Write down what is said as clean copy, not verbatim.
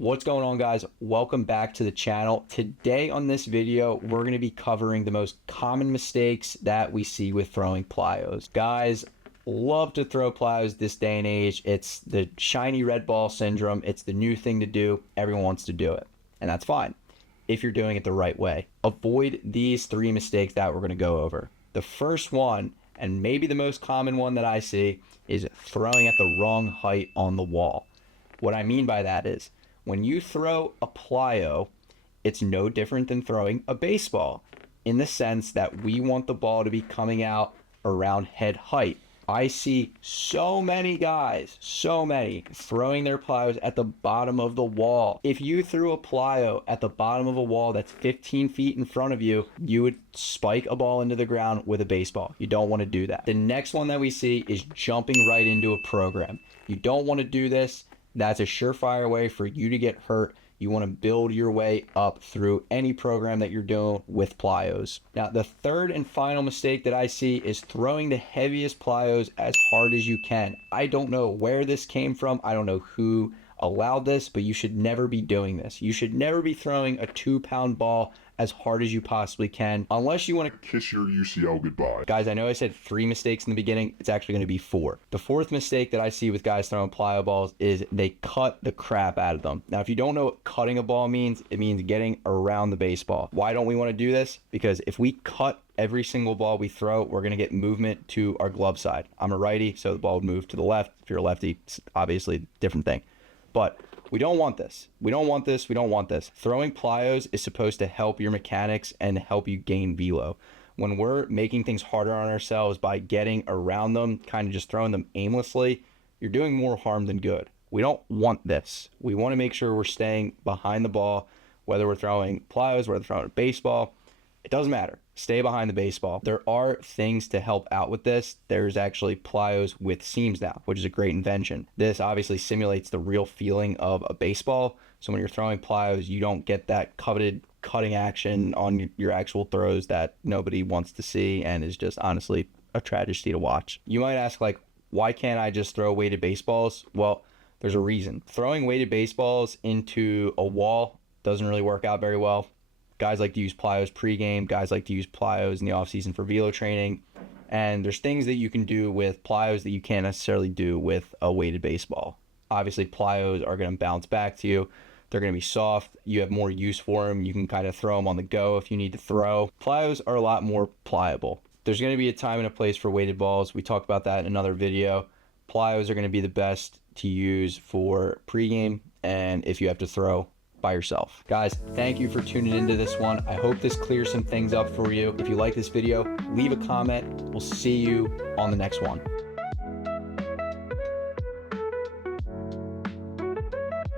What's going on, guys? Welcome back to the channel. Today on this video, we're going to be covering the most common mistakes that we see with throwing plyos. Guys love to throw plyos this day and age. It's the shiny red ball syndrome. It's the new thing to do. Everyone wants to do it, and that's fine if you're doing it the right way. Avoid these three mistakes that we're going to go over. The first one, and maybe the most common one that I see, is throwing at the wrong height on the wall. What I mean by that is, when you throw a plyo, it's no different than throwing a baseball in the sense that we want the ball to be coming out around head height. I see so many guys, throwing their plyos at the bottom of the wall. If you threw a plyo at the bottom of a wall that's 15 feet in front of you, you would spike a ball into the ground with a baseball. You don't want to do that. The next one that we see is jumping right into a program. You don't want to do this. That's a surefire way for you to get hurt. You want to build your way up through any program that you're doing with plyos. Now, the third and final mistake that I see is throwing the heaviest plyos as hard as you can. I don't know where this came from. I don't know who allowed this, but you should never be doing this. You should never be throwing a 2-pound ball as hard as you possibly can, unless you want to kiss your UCL goodbye. Guys, I know I said 3 mistakes in the beginning. It's actually going to be 4. The fourth mistake that I see with guys throwing plyo balls is they cut the crap out of them. Now, if you don't know what cutting a ball means, it means getting around the baseball. Why don't we want to do this? Because if we cut every single ball we throw, we're going to get movement to our glove side. I'm a righty, so the ball would move to the left. If you're a lefty, it's obviously a different thing. But we don't want this. We don't want this. We don't want this. Throwing plyos is supposed to help your mechanics and help you gain velo. When we're making things harder on ourselves by getting around them, kind of just throwing them aimlessly, you're doing more harm than good. We don't want this. We want to make sure we're staying behind the ball, whether we're throwing plyos, whether we're throwing a baseball. It doesn't matter. Stay behind the baseball. There are things to help out with this. There's actually plyos with seams now, which is a great invention. This obviously simulates the real feeling of a baseball. So when you're throwing plyos, you don't get that coveted cutting action on your actual throws that nobody wants to see and is just honestly a tragedy to watch. You might ask, like, why can't I just throw weighted baseballs? Well, there's a reason. Throwing weighted baseballs into a wall doesn't really work out very well. Guys like to use plyos pregame. Guys like to use plyos in the offseason for velo training. And there's things that you can do with plyos that you can't necessarily do with a weighted baseball. Obviously, plyos are going to bounce back to you. They're going to be soft. You have more use for them. You can kind of throw them on the go if you need to throw. Plyos are a lot more pliable. There's going to be a time and a place for weighted balls. We talked about that in another video. Plyos are going to be the best to use for pregame and if you have to throw by yourself. Guys, thank you for tuning into this one. I hope this clears some things up for you. If you like this video, leave a comment. We'll see you on the next one.